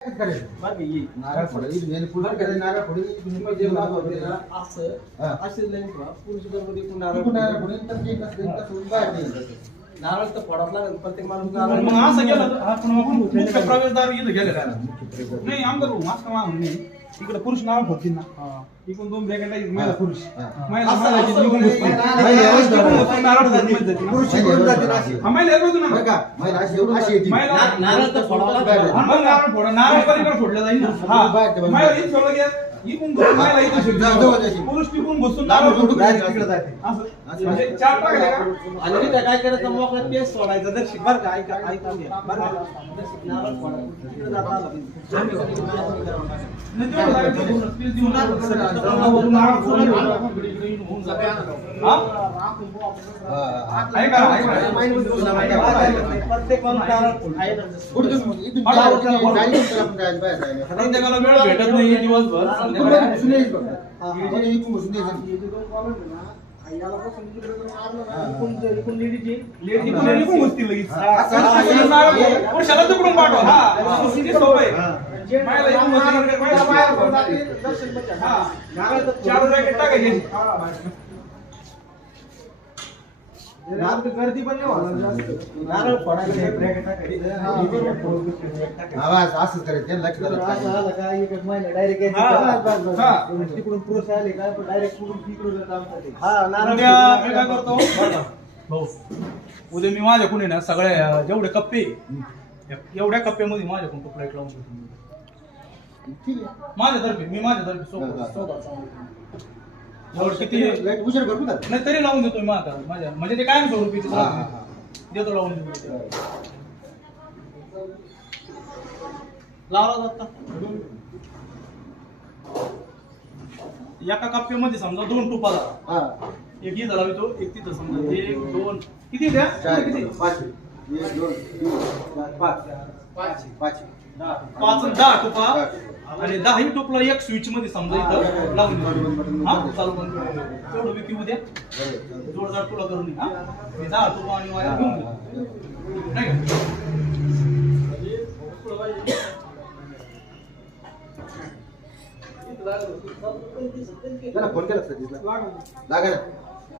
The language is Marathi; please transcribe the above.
नारळ फोडायची मेन पुढे करायचं नारळ फोडायची तुम्ही जेवण होते ना असं असे लाईन पुरुष गणपती कोण नारळ फोडून तर ते कसं बाहेर नाही नारळ तर फोडावं लागेल प्रत्येक माणूस नारळ मग असं गेलं आपण मुख्य प्रवेशद्वार इथं गेलं का नाही आमदार भाऊ मास्क मागून नाही इकडे पुरुष नारळ फोडतील ना इकडून 2 ब्रॅकेट आहे महिला पुरुष महिला पुरुष इकडून जातील अशी महिला येतो ना बघा महिला अशी एवढं अशी येते नारळ तर फोडावं लागेल मग नारळ फोडा नारळ पलीकडे फोडला जाईल ना हा महिला इथं सोडलं गेलं इकडून महिला इथं पुरुष तिकडून बसून नारळ फोडून तिकडे जाते असं म्हणजे 4 टाकले का आणि काय करायचं मोकळा पेस सोडायचा तर शिकणार का ऐका ऐका बरं नारळ फोडायचं तिकडे जाता आला प्रत्येक वेळ भेटत नाही दिवसभर गर्दी पण नारळ फोडायचे असंच करायचं लक्ष तिकडून पुरुष आले काय डायरेक्ट तिकडून काय करतो भाऊ उद्या मी माझ्याकडून ना सगळ्या जेवढे कप्पे एवढ्या कप्प्यामध्ये माझ्याकडून तो प्लेट लावून घेतो माझ्यातर्फे मी माझ्यातर्फे सोबत किती उशीर करू का नाही तरी लावून देतो माझ्या म्हणजे ते काय स्वरूपी देतो लावून देतो लावला जाता एका कप्प्यामध्ये समजा 2 टुपा झाला एक इथं लावतो एक तिथं समजा 1 2 किती द्या 4 5 1 2 3 4 5 5 10 टुपा आणि 10 टोपला एक स्विच मध्ये समजा इथं लावून हा चालू बंद तेवढं विकी उद्या जोरदार तुला करून हा 10 टोपा आणि वायर घेऊन नाही फोन केला सर लागेल